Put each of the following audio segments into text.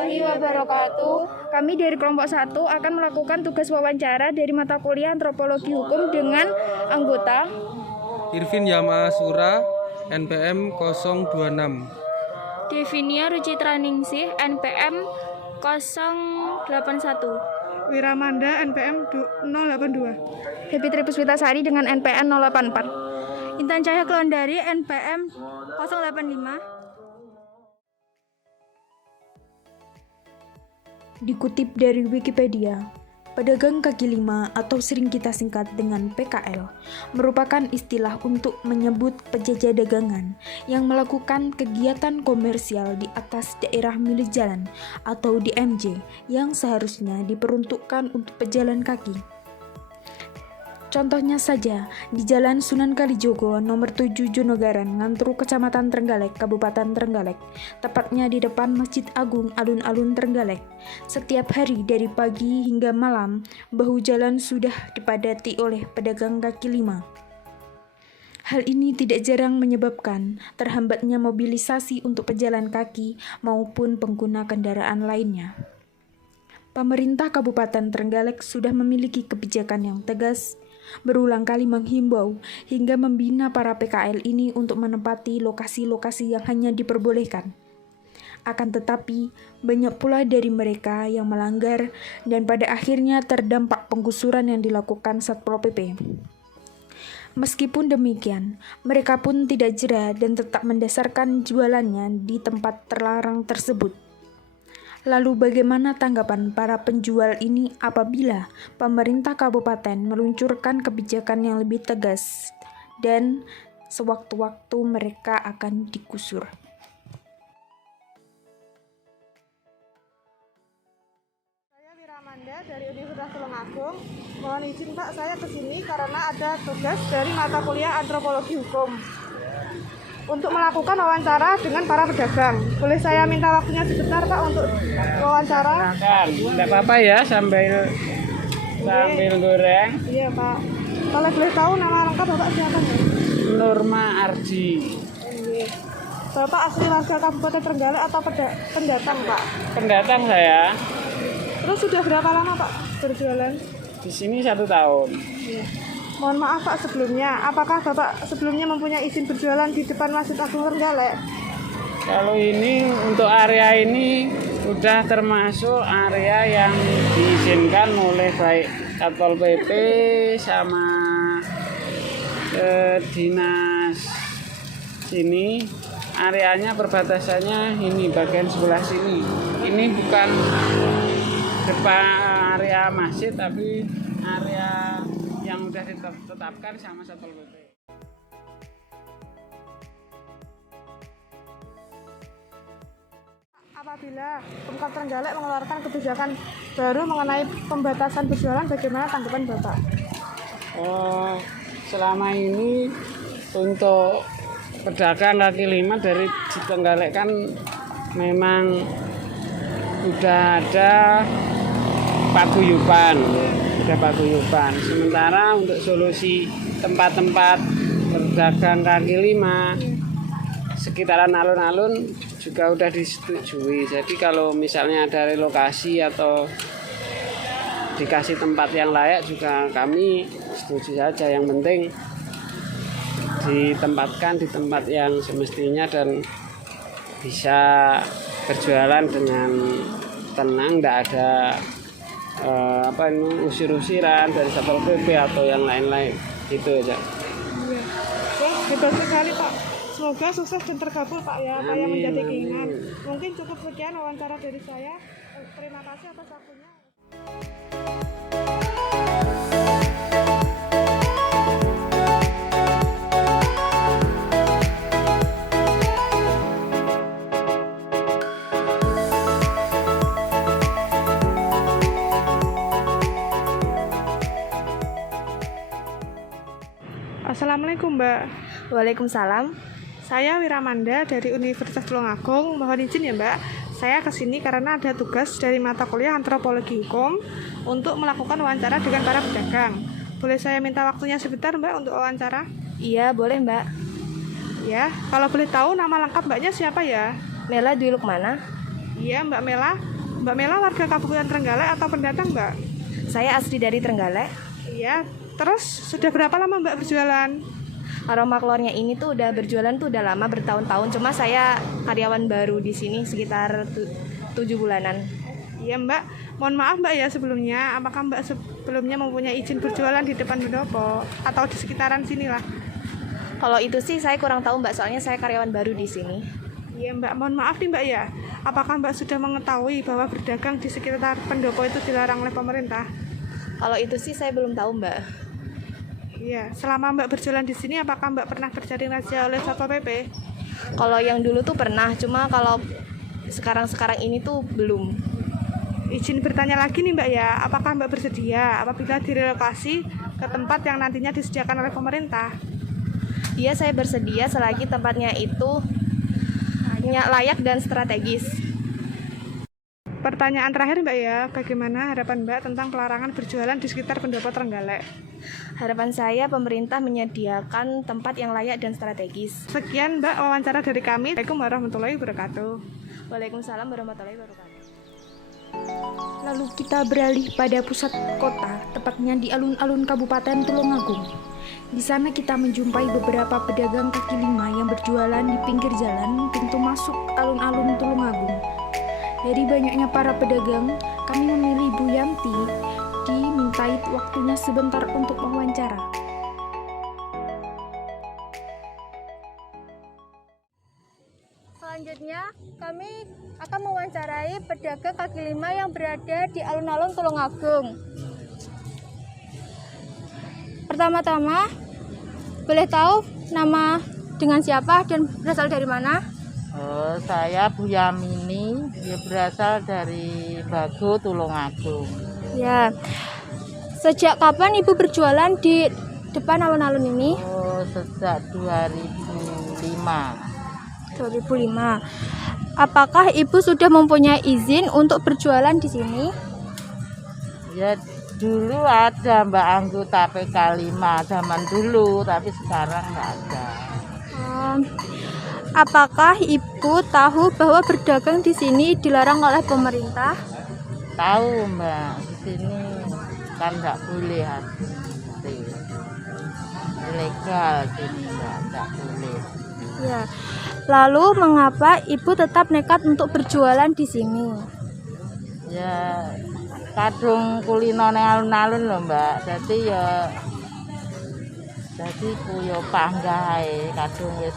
warahmatullahi wabarakatuh. Kami dari kelompok 1 akan melakukan tugas wawancara dari mata kuliah Antropologi Hukum dengan anggota Irvin Yama Sura, NPM 026. Devinia Rucitra Ningsih, NPM 081. Wiramanda, NPM 082. Fitri Puspitasari dengan NPM 084. Intan Cahya Kelondari, NPM 085. Dikutip dari Wikipedia, pedagang kaki lima atau sering kita singkat dengan PKL merupakan istilah untuk menyebut penjajah dagangan yang melakukan kegiatan komersial di atas daerah milik jalan atau DMJ yang seharusnya diperuntukkan untuk pejalan kaki. Contohnya saja di Jalan Sunan Kalijogo nomor 7 Jonogaran, Ngantru, Kecamatan Trenggalek, Kabupaten Trenggalek, tepatnya di depan Masjid Agung Alun-Alun Trenggalek. Setiap hari dari pagi hingga malam, bahu jalan sudah dipadati oleh pedagang kaki lima. Hal ini tidak jarang menyebabkan terhambatnya mobilisasi untuk pejalan kaki maupun pengguna kendaraan lainnya. Pemerintah Kabupaten Trenggalek sudah memiliki kebijakan yang tegas, berulang kali menghimbau hingga membina para PKL ini untuk menempati lokasi-lokasi yang hanya diperbolehkan. Akan tetapi, banyak pula dari mereka yang melanggar dan pada akhirnya terdampak penggusuran yang dilakukan Satpol PP. Meskipun demikian, mereka pun tidak jera dan tetap mendasarkan jualannya di tempat terlarang tersebut. Lalu bagaimana tanggapan para penjual ini apabila pemerintah kabupaten meluncurkan kebijakan yang lebih tegas dan sewaktu-waktu mereka akan digusur? Saya Wiramanda dari Universitas Tulungagung. Mohon izin Pak, saya kesini karena ada tugas dari mata kuliah Antropologi Hukum untuk melakukan wawancara dengan para pedagang. Boleh saya minta waktunya sebentar Pak untuk wawancara? Tidak apa-apa ya, sambil goreng. Iya Pak. Kalau boleh tahu nama lengkap Bapak siapa? Norma Arji. Iya. Bapak asli warga Kabupaten Trenggalek atau pendatang Pak? Pendatang saya. Terus sudah berapa lama Pak berjualan? Di sini 1 tahun. Iya. Mohon maaf Pak sebelumnya, apakah Bapak sebelumnya mempunyai izin berjualan di depan Masjid Agung Trenggalek? Kalau ini untuk area ini sudah termasuk area yang diizinkan oleh baik Satpol PP sama dinas sini. Areanya perbatasannya ini bagian sebelah sini. Ini bukan depan area masjid tapi area yang sudah ditetapkan sama Satpol PP. Apabila Pemkab Trenggalek mengeluarkan kebijakan baru mengenai pembatasan berjualan, bagaimana tanggapan Bapak? Selama ini untuk pedagang kaki lima dari Trenggalek kan memang sudah ada paguyuban. Sementara untuk solusi tempat-tempat pedagang kaki lima sekitaran alun-alun juga udah disetujui. Jadi kalau misalnya ada relokasi atau dikasih tempat yang layak juga kami setuju saja. Yang penting ditempatkan di tempat yang semestinya dan bisa berjualan dengan tenang, tidak ada usir-usiran dari Satpol PP atau yang lain-lain. Itu aja. Iya. Hebat sekali Pak. Semoga sukses dan terkabul Pak ya, apa yang menjadi keinginan. Mungkin cukup sekian wawancara dari saya. Terima kasih atas waktunya. Assalamualaikum Mbak. Waalaikumsalam. Saya Wiramanda dari Universitas Tulungagung. Mohon izin ya Mbak, saya kesini karena ada tugas dari mata kuliah Antropologi Hukum untuk melakukan wawancara dengan para pedagang. Boleh saya minta waktunya sebentar Mbak untuk wawancara? Iya, boleh Mbak. Ya, kalau boleh tahu nama lengkap Mbaknya siapa ya? Mela Dwi Lukmana. Iya, Mbak Mela. Mbak Mela warga Kabupaten Trenggalek atau pendatang, Mbak? Saya asli dari Trenggalek. Iya. Terus sudah berapa lama Mbak berjualan? Aroma Klornya ini tuh udah berjualan tuh udah lama bertahun-tahun. Cuma saya karyawan baru di sini sekitar 7 bulanan. Iya, Mbak. Mohon maaf, Mbak ya sebelumnya. Apakah Mbak sebelumnya mempunyai izin berjualan di depan pendopo atau di sekitaran sini lah? Kalau itu sih saya kurang tahu Mbak, soalnya saya karyawan baru di sini. Iya, Mbak. Mohon maaf nih, Mbak ya. Apakah Mbak sudah mengetahui bahwa berdagang di sekitar pendopo itu dilarang oleh pemerintah? Kalau itu sih saya belum tahu Mbak. Iya. Selama Mbak berjualan di sini, apakah Mbak pernah terjaring razia oleh Satpol PP? Kalau yang dulu tuh pernah, cuma kalau sekarang ini tuh belum. Izin bertanya lagi nih Mbak ya, apakah Mbak bersedia apabila direlokasi ke tempat yang nantinya disediakan oleh pemerintah? Iya, saya bersedia selagi tempatnya itu layak dan strategis. Pertanyaan terakhir Mbak ya, bagaimana harapan Mbak tentang pelarangan berjualan di sekitar pendopo Trenggalek? Harapan saya pemerintah menyediakan tempat yang layak dan strategis. Sekian Mbak wawancara dari kami. Assalamualaikum warahmatullahi wabarakatuh. Waalaikumsalam warahmatullahi wabarakatuh. Lalu kita beralih pada pusat kota, tepatnya di alun-alun Kabupaten Tulungagung. Di sana kita menjumpai beberapa pedagang kaki lima yang berjualan di pinggir jalan pintu masuk alun-alun Tulungagung. Dari banyaknya para pedagang, kami memilih Bu Yanti dimintai waktunya sebentar untuk wawancara. Selanjutnya, kami akan mewawancarai pedagang kaki lima yang berada di alun-alun Tulungagung. Pertama-tama, boleh tahu nama dengan siapa dan berasal dari mana? Oh, saya Bu Yamini, dia berasal dari Bago, Tulungagung. Ya, sejak kapan Ibu berjualan di depan alun-alun ini? Oh, sejak 2005. 2005. Apakah Ibu sudah mempunyai izin untuk berjualan di sini? Ya, dulu ada Mbak anggota PK5 zaman dulu, tapi sekarang nggak ada. Apakah Ibu tahu bahwa berdagang di sini dilarang oleh pemerintah? Tahu Mbak, di sini kan nggak boleh ilegal sini nggak boleh. Ya. Lalu mengapa Ibu tetap nekat untuk berjualan di sini? Ya kadung kulino nang alun-alun lho Mbak, jadi kuyo panggah ae kadung wis.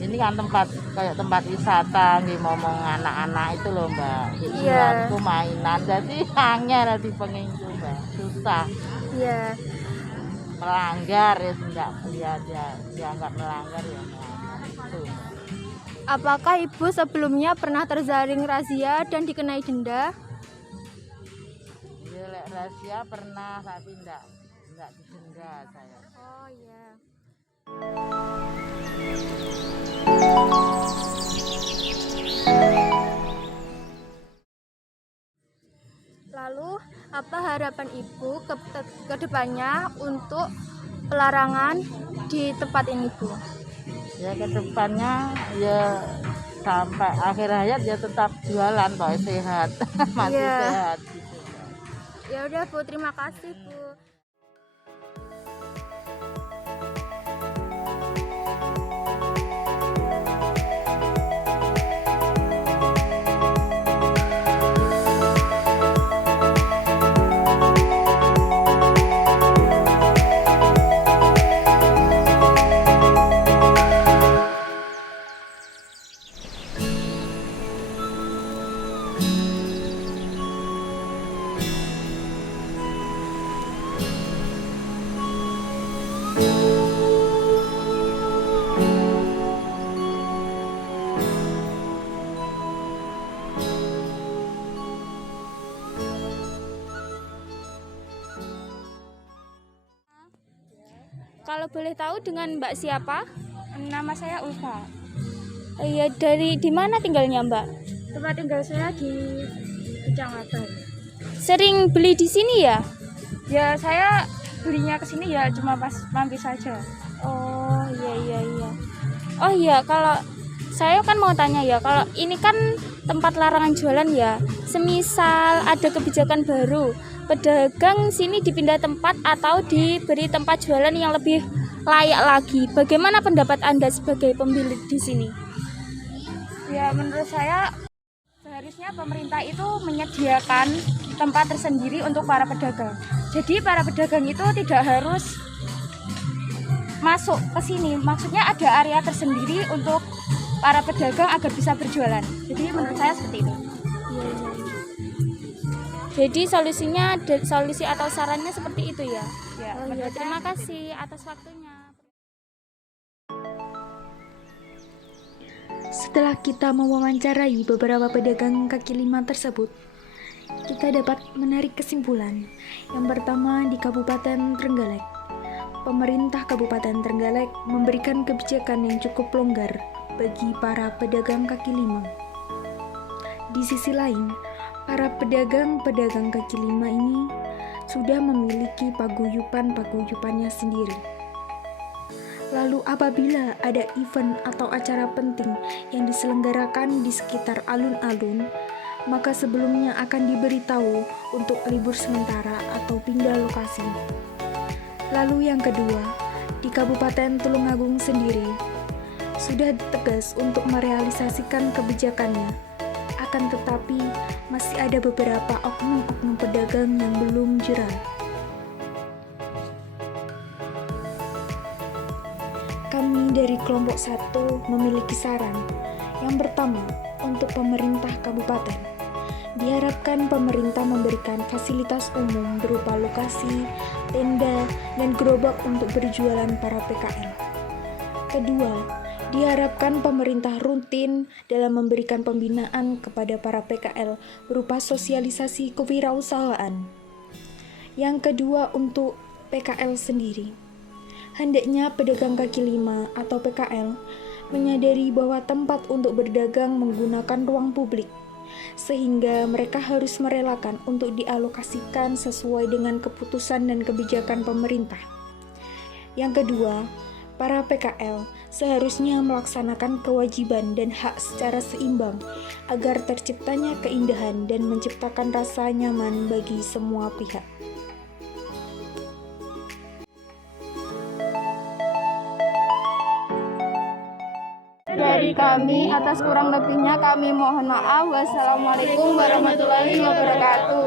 Ini kan tempat kayak tempat wisata nggih momong anak-anak itu loh Mbak. Hiburanku mainan, jadi angel dipengingku Mbak, susah. Iya. Melanggar ya dianggap melanggar ya. Itu. Apakah Ibu sebelumnya pernah terjaring razia dan dikenai denda? Ya lek rahasia pernah tapi enggak didenda saya. Oh iya. Lalu apa harapan Ibu ke depannya untuk pelarangan di tempat ini, Bu? Ya ke depannya ya sampai akhir hayat ya tetap jualan Pak, sehat. Masih sehat gitu. Ya udah Bu, terima kasih Bu. Kalau boleh tahu dengan Mbak siapa? Nama saya Ulfa. Iya, di mana tinggalnya Mbak? Tempat tinggal saya di Kecamatan. Sering beli di sini ya? Ya saya belinya ke sini ya cuma pas mampir saja. Oh iya. Oh iya, kalau saya kan mau tanya ya, kalau ini kan tempat larangan jualan ya. Semisal ada kebijakan baru, pedagang sini dipindah tempat atau diberi tempat jualan yang lebih layak lagi. Bagaimana pendapat Anda sebagai pemilik di sini? Ya, menurut saya seharusnya pemerintah itu menyediakan tempat tersendiri untuk para pedagang. Jadi para pedagang itu tidak harus masuk ke sini. Maksudnya ada area tersendiri untuk para pedagang agar bisa berjualan. Jadi menurut saya seperti itu. Jadi solusi atau sarannya seperti itu ya. Ya, Terima kasih atas waktunya. Setelah kita mewawancarai beberapa pedagang kaki lima tersebut, kita dapat menarik kesimpulan. Yang pertama, di Kabupaten Trenggalek, pemerintah Kabupaten Trenggalek memberikan kebijakan yang cukup longgar bagi para pedagang kaki lima. Di sisi lain, para pedagang-pedagang kaki lima ini sudah memiliki paguyuban-paguyubannya sendiri. Lalu apabila ada event atau acara penting yang diselenggarakan di sekitar alun-alun, maka sebelumnya akan diberitahu untuk libur sementara atau pindah lokasi. Lalu yang kedua, di Kabupaten Tulungagung sendiri, sudah tegas untuk merealisasikan kebijakannya. Akan tetapi, masih ada beberapa oknum-oknum pedagang yang belum jera. Kami dari kelompok 1 memiliki saran. Yang pertama, untuk pemerintah kabupaten. Diharapkan pemerintah memberikan fasilitas umum berupa lokasi, tenda, dan gerobak untuk berjualan para PKL. Kedua, diharapkan pemerintah rutin dalam memberikan pembinaan kepada para PKL berupa sosialisasi kewirausahaan. Yang kedua, untuk PKL sendiri. Hendaknya pedagang kaki lima atau PKL menyadari bahwa tempat untuk berdagang menggunakan ruang publik, sehingga mereka harus merelakan untuk dialokasikan sesuai dengan keputusan dan kebijakan pemerintah. Yang kedua, para PKL seharusnya melaksanakan kewajiban dan hak secara seimbang agar terciptanya keindahan dan menciptakan rasa nyaman bagi semua pihak. Dari kami, atas kurang lebihnya kami mohon maaf. Wassalamualaikum warahmatullahi wabarakatuh.